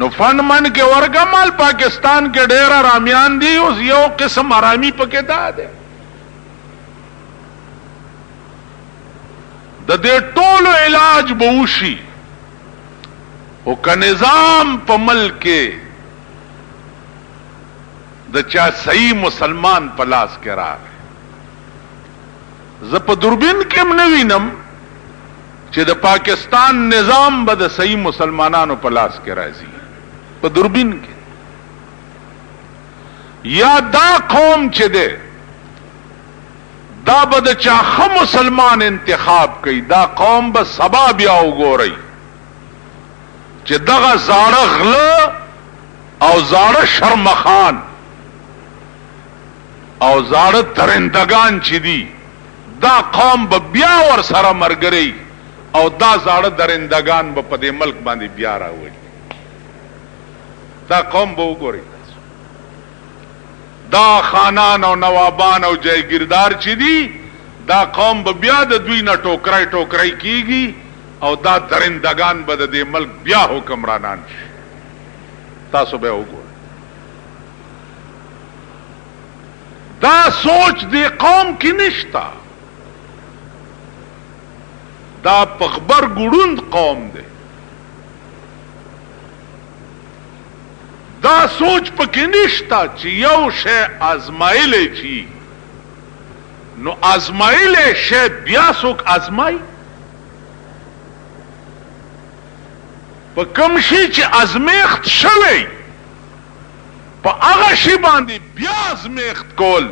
نو فند من کې ورګمال پاکستان کې ډېر رامیان دي اوس یو قسم آرامي پکې ده د دې ټولو علاج به وشي او که نظام په ملک کې د چا صحیح مسلمان په لاس کې راغی زه په دوربین کې هم نه وینم چې د پاکستان نظام به د صحیح مسلمانانو په لاس کې راځي په دوربین کې یا دا قوم چې ده دا به د چا ښه مسلمان انتخاب کوي دا قوم به سبا بیا وګورئ چې دغه زاړه غله او زاړه شرمخان او زاړه درندگان چې دي دا قوم به بیا ور سره مرګري او دا زاړه درندگان به په دې ملک باندې بیا راوړي دا قوم به وګورئ دا خانان او نوابان او جایگیردار چې دي دا قوم به بیا د دوی نه ټوکرای ټوکرای کیږي او دا درندگان به د دې ملک بیا حکمرانان شي تاسو به وګورئ دا سوچ دی قوم کی نشتا دا پخبر ګړوند قوم دی دا سوچ پکې نشتا چې یو شی ازمایلی چی نو ازمایلی شی بیا څوک ازمای په کوم شي چې ازمیخت شوی په هغه شي باندې بیا ازمیخت کول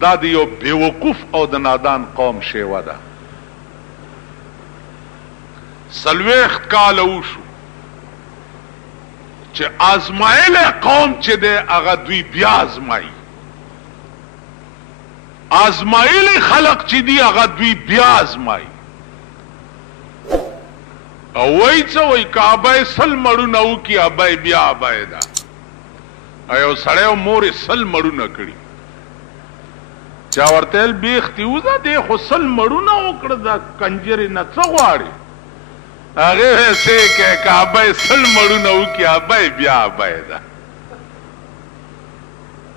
دا د یو بیوقوف او د نادان قوم شیوه ده 40 کاله وشو چې ازمایلی قوم چې دی هغه دوی بیا ازمایي ازمایلی خلق چې دی هغه دوی بیا ازمایي او وای څه وای کعبه سل مړونه وکي ابای بیا ابای ده ایو سړی او مورې سل مړونه کړي چا ورته ویل بیختي وځه دی خو سل مړونه وکړه دا کنجرې نه څه غواړي هغه څه کې کعبه سل مړونه وکي ابای بیا ابای ده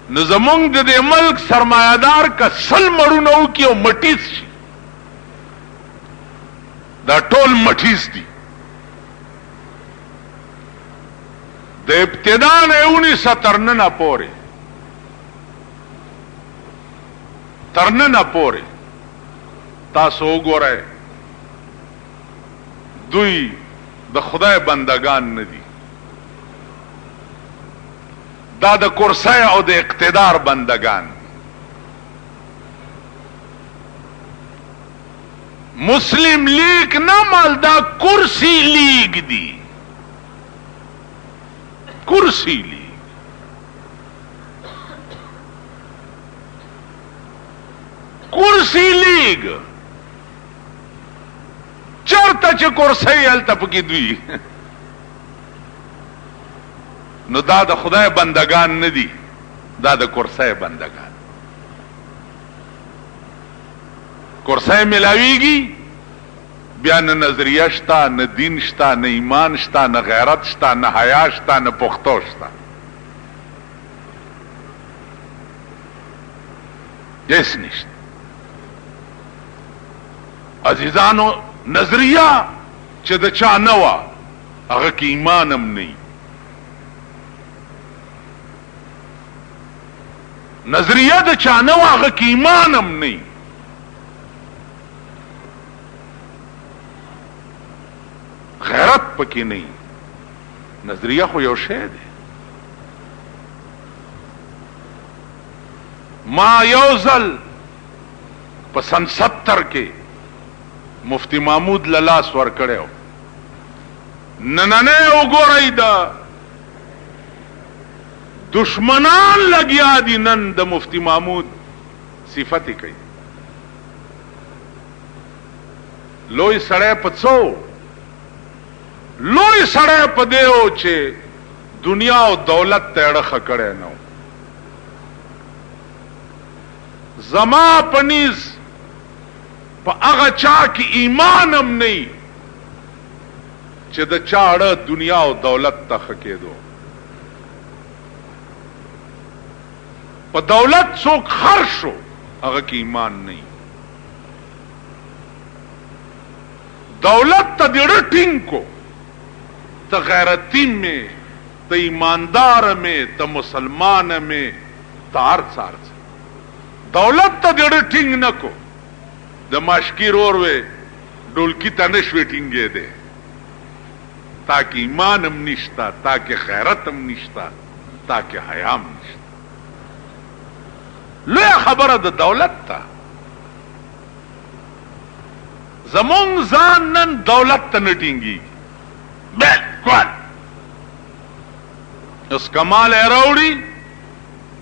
نو زمونږ د دې ملک سرمایهدار که سل مړونه وکي او مټیز شي دا ټول مټیز دي د ابتدا نه 1993 پورې ترنه پورې تاسو وګورئ دوی د خدای بندگان نه دي دا د کرسی او د اقتدار بندگان مسلم لیگ نه مال دا کرسی لیگ دی کرسی لیگ کرسی لیگ چرته چې کرسی هلته پکې دوی نو دا د خدای بندگان نه دي دا د کرسی بندگان کرسی ملاویږي بیا نه نظریه شته نه دین شته نه ایمان شته نه غیرت شته نه حیا شته نه پښتو شته هیڅ نشته عزیزانو نظریه چې د چا نه وه هغه کې ایمان هم نه نظریه د چا نه وه هغه کې ایمان هم نه غیرت پکې نه نظریه خو یو شی دی ما یو ځل په سن 70 کې مفتی محمود للاس ورکړیو نننه وګورئ دا دشمنان لګیا دي نن د مفتی محمود صفتې کوي لوی سړی په څو لوی سړی په دی و چې دنیا او دولت ته اړخه کړی نه زما په نیز په هغه چا کې ایمان هم نه چې د چاړه دنیا او دولت ته خکېدو. په دولت څوک خر شو هغه کې ایمان نه. دولت ته ډېر ټینګ کو، ته غیرتی میں، ته ایماندار میں، ته مسلمان میں، ته هر څه. دولت ته ډېر ټینګ نه کو، د ماشکیر اور وې ډولکی ته نشوي ټینګې دی، تاکہ ایمان هم نشتا، تاکہ غیرت هم نشتا، تاکہ حیا هم نشتا. لوی خبره د دولت ته. زمونږ ځان نن دولت ته نه ټینګي بالکل. اس کمال یې راوړي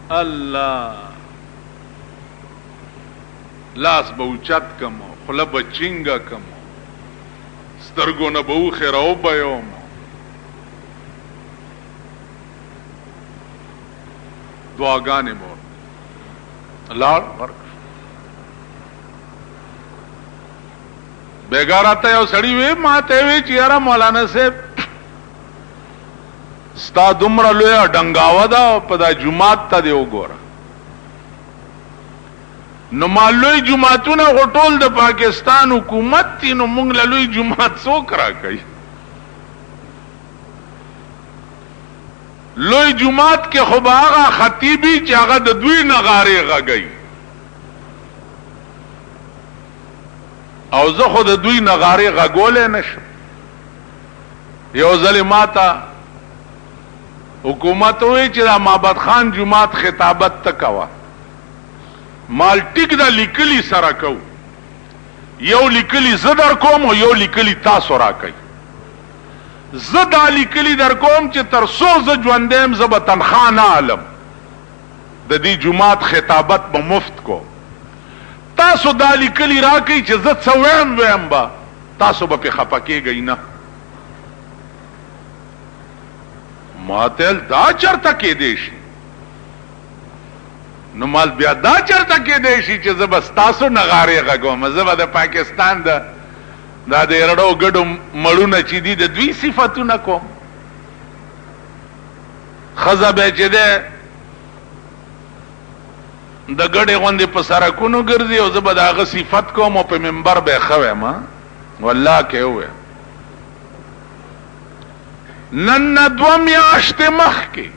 الله، لاس به اوچت کمو، خوله به چینګه کمو، سترګو نه به اوښې راوبیوم. دعاګانې مو لاړ ورک. بیګاره ته یو سړي وی، ما ته وی چې یاره مولانا صاحب ستا دومره لویه ډنګاوه ده په دا جومات ته دې وګوره. نو ما لوی جوماتونه خو ټول د پاکستان حکومت دي، نو موږ له لوی جومات څوک راکوي؟ لوی جومات کې خو به هغه خطیبي چې هغه د دوی نغارې غږوي، او زه خو د دوی نغارې غږولی نشم. یو ځلې ما ته حکومت وی چې دا معبد خان جومات خطابت ته کوه. مال ټیک دا لیکلی سره کو، یو لیکلی زه در کوم او یو لیکلی تاسو را کوي. زه دا لیکلی در کوم چې تر څو زه ژوندی یم زه به تنخوا نه علم، د دې جومات خطابت به مفت کو. تاسو دا لیکلی را کوي چې زه څه ویم به تاسو به پې خفه کېږئ نه. ما ته دا چرته کېدی شي؟ نو مال بیا دا چرته کېدی شي چې زه به ستاسو نغارې غږوم؟ زه به د پاکستان دا د رډو ګډو مړونه چې دي د دوی صفتونه کوم. ښځه به چې دی د ګډې غوندې په سرکونو ګرځي او زه به د هغه صفت کوم او په منبر به یې ښه ویم. والله کې وویم نن نه 2 میاشتې مخکې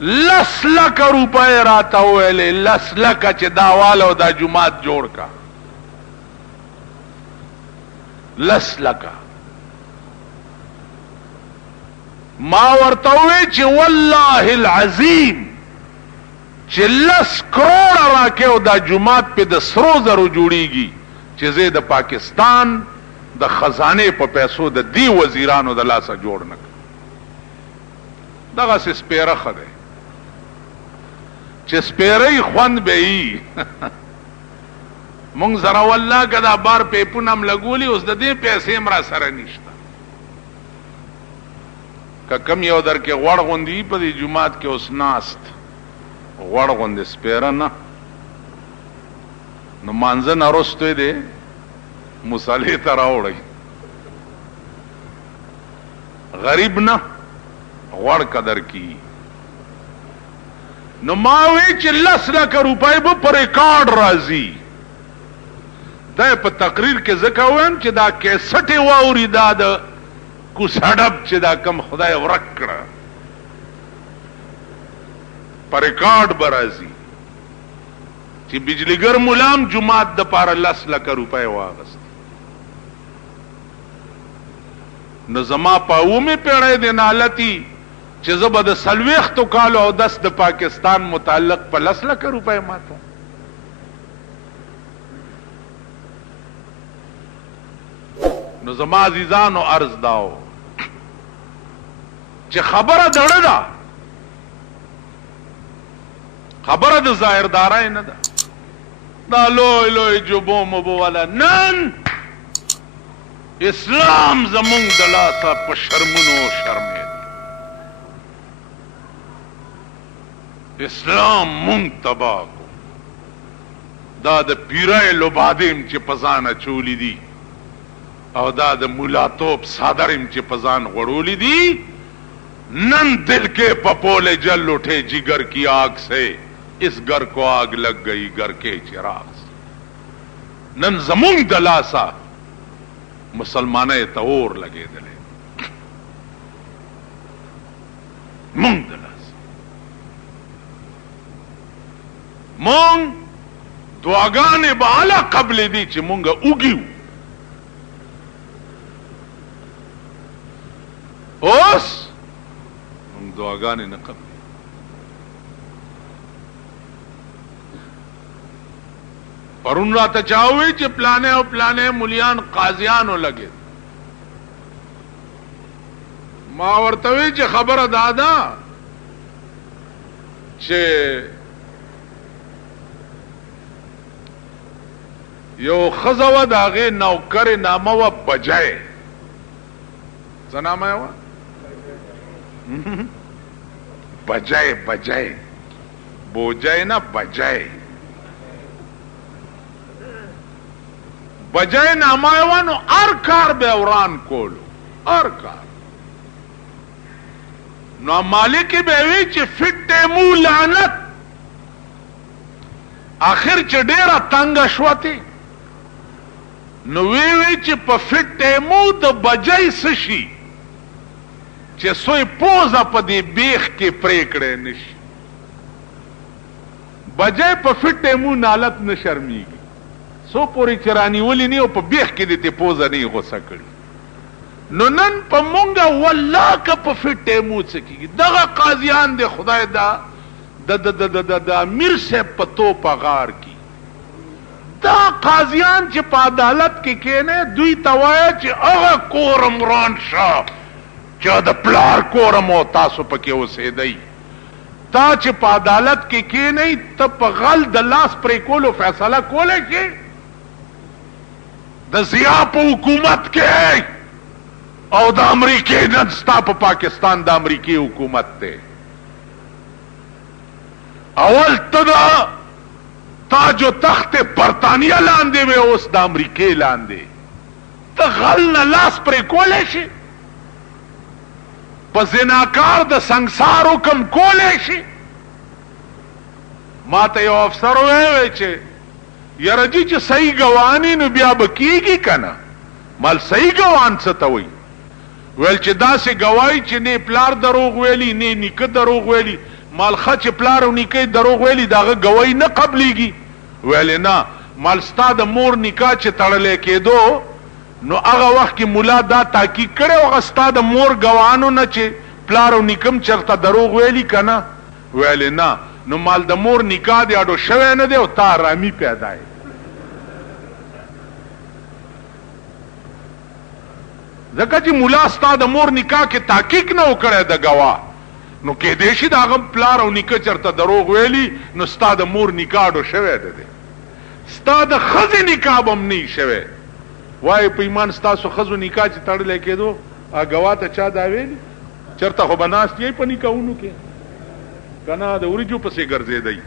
10 لکه روپۍ راته وویلې، 10 لکه چې دا واله او دا جومات جوړ کا. 10 لکه. ما ورته ووی چې والله العظیم چې 10 کروڑه راکې او دا جومات پې د سرو زرو جوړیږي چې زه د پاکستان د خزانې په پیسو د دې وزیرانو د لاسه جوړ نه کړم. دغسې سپېره ښه دی چې سپېرۍ خوند به یي. مونږ سره والله که دا بار پیپونه هم لګولي، اوس د دې پیسې هم را سره نشته. که کم یو در کې غوړ غوندې په دې جومات کې اوس ناست غوړ غوندې سپېره نه، نو مانځه نه وروسته دی مصالحې ته راوړئ. غریب نه غوړ قدر کی. نو ما وی چې 10 لکه روپۍ به په ریکارډ راځي. دا په تقریر کې ځکه وایم چې دا کیسټ یې واوري، دا د کوسړب چې دا کم خدای ورک کړه په ریکارډ به راځي چې بجلیګر ملام جومات د پاره 10 لکه روپۍ واغست. نو زما په 8مې پیړۍ د نالتي چې زه به د 40 کالو او 10 د پاکستان متعلق په 10 لکه روپۍ ماته. نو زما عزیزانو عرض داو چې خبره دړه ده، خبره د ظاهردارای نه ده. دا لوی لوی جبو مبو والا نن اسلام زمونږ د لاسه په شرمونو شرمېد. اسلام مونږ تباه کو. دا د پیرای لبادیم چې په ځان اچولي دي او دا د مولاتوب صادرم چې پزان غړولی دی نن دل کے پپولے جل اٹھے جگر کی آگ سے اس گر کو آگ لگ گئی گر کے چراغ سے نن زمون دلاسا مسلمانے تور لگے دلے مونگ دلاسا مونگ دعاگانے بالا قبل دی چی مونگا اگیو اوس مونگ دعاگانے نا قبل پرون را تچاوی چی پلانے او پلانے ملیان قاضیانو لگے ما ورتوی چی خبر دادا چی یو خزو داغه نوکر نامه و بجای زنامه و بجای بجای بوجای نه بجای بجای نامه و نو ار کار به وران کولو ار کار نو مالک بیوی چی فٹ مو لعنت آخر چی ډیره تنگ شوتی نو وی چې په فټ ټیمو د بجای سشي چې سوی پوزه په دې بیخ کې پریکړې نشي بجای په فټ ټیمو نالت نه شرمېږي سو پورې چې رانیولي نه او په بیخ کې دې پوزه نه غوسه کړي نو نن په مونږه والله که په فټ ټیمو څه کېږي دغه قاضیان د خدای د امیر صاحب په توپه غار کې دا قاضیان چې په عدالت کې کېنه دوی توایا چې هغه کورم ران شه چې د پلار کورم او تاسو پکې اوسېدئ تا چې په عدالت کې کېنئ ته په غل د لاس پرې کولو فیصله کولی شي د ضیا په حکومت کې او د امریکې نن ستا په پاکستان د امریکې حکومت دی اول ته تاج و تخت برطانیہ لاندے میں اس دا امریکے لاندے تا غل نا لاس پر کولے شی پا زناکار دا سنگسار حکم کولے شی ما تا یو افسر ہوئے چے یرجی چے صحیح گوانی نو بیا بکیگی کنا مال صحیح گوان ستوئی ویل چے دا سے گوائی چے نے پلار دروغ ویلی نے نیکه دروغ ویلی مال خچ پلار او نیکه دروغ ویلی داغه گواہی نه قبليږي ویل نه مال ستا د مور نکاح چې تړلې کېدو نو هغه وخت کې مولا دا تحقیق کړو هغه ستا د مور گواهانو نه چې پلار او نیکم چرته دروغ ویلی کنه ویل نه نو مال د مور نکاح دی اډو شوی نه دی او تا رامي پیدا ہے ځکه چې مولا ستا د مور نکاح کې تحقیق نه وکړی د گواه نو کې دیشي دا غم پلار او نیکه چرته دروغ ویلی نو ستا د مور نکاح ډو شوی دی ستا د خزې نکاح بم نه شوی وای په ایمان ستاسو خزو نکاح چې تړلې کېدو ا گواه ته چا دا ویلی چرته خو بناست یې په نکاحونو کې کنه د اوریجو پسې ګرځېدی